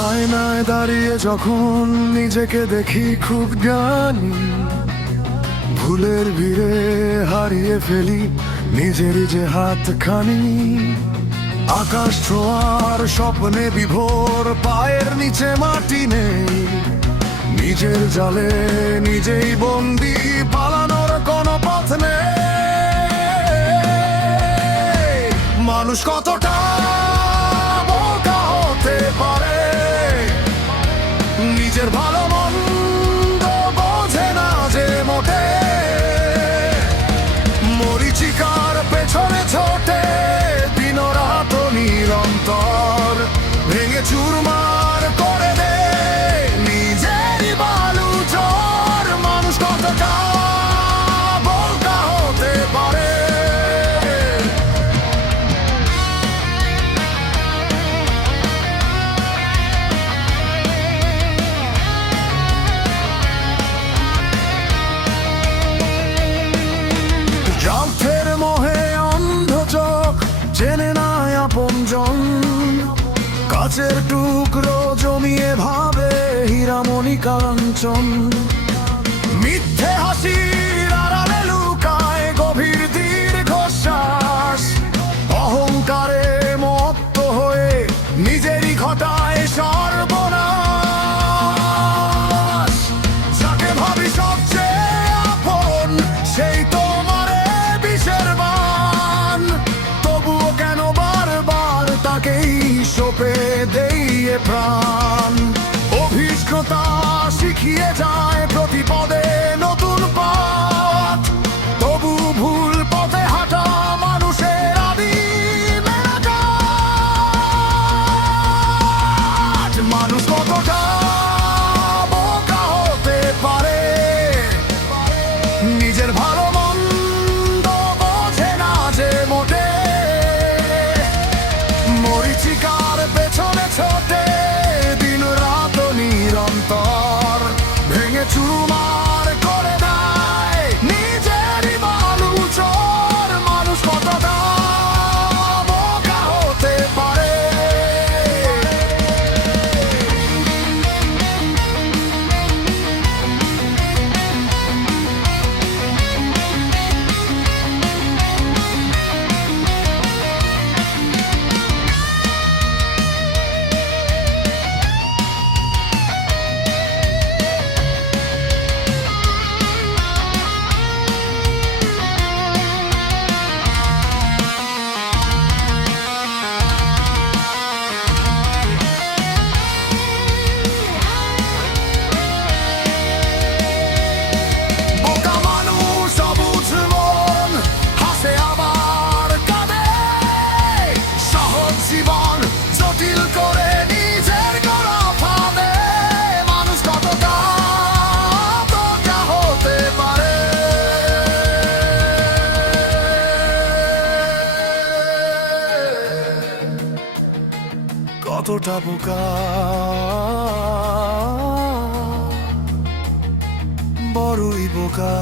আয়নায় দাঁড়িয়ে যখন নিজেকে দেখি খুব জ্ঞানী, ভুলের ভিড়ে হারিয়ে ফেলি নিজেরই যে হাতখানি। আকাশ ছোঁয়ার স্বপ্নে বিভোর, পায়ের নিচে মাটি নেই, নিজের জালে নিজেই বন্দি, পালানোর কোনো পথ নেই। মানুষ কতটা বোকা হতে পারে, নিজের ভালো মন্দ বোঝে না যে মোটে। মরীচিকার পেছনে ছোটে দিন রাত নিরন্তর, ভেঙে চুরমার করে দে নিজেরই বালু চর। মানুষ কতটা বোকা হতে পারে। স্বার্থের মোহে অন্ধ চোখ চেনে না আপনজন, কাচের টুকরো জমিয়ে ভাবে হীরামণি কাঞ্চন। মিথ্যে হাসির আড়ালে লুকায় গভীর দীর্ঘশ্বাস, অহংকারে মত্ত হয়ে নিজেরই ঘটায় সর্বনাশ। যাকে ভাবি সবচেয়ে আপন সেই তোমারে বিষের বান, তবুও কেন বারবার তাকেই সঁপে দেই এ প্রাণ। অভিজ্ঞতা শিখিয়ে যায় প্রতি পদে নতুন পথ, তবু ভুল পথে হাঁটা মানুষের আদি মেরাকাজ। মানুষ কতটা বোকা হতে পারে, নিজের ভালো মন্দ বোঝে না যে মোটে। মরীচিকার পেছনে ছোটে দিন রাত নিরন্তর, ভেঙে চুরমার করে দেয় নিজেরই বালু চর। মানুষ কতটা বোকা হতে পারে। বোকা মানুষ অবুঝ মন, হাসে আবার কাঁদে, সহজ জীবন জটিল করে নিজের গড়া ফাঁদে। মানুষ কতটা বোকা হতে পারে। কতটা বোকা, বড়ই বোকা।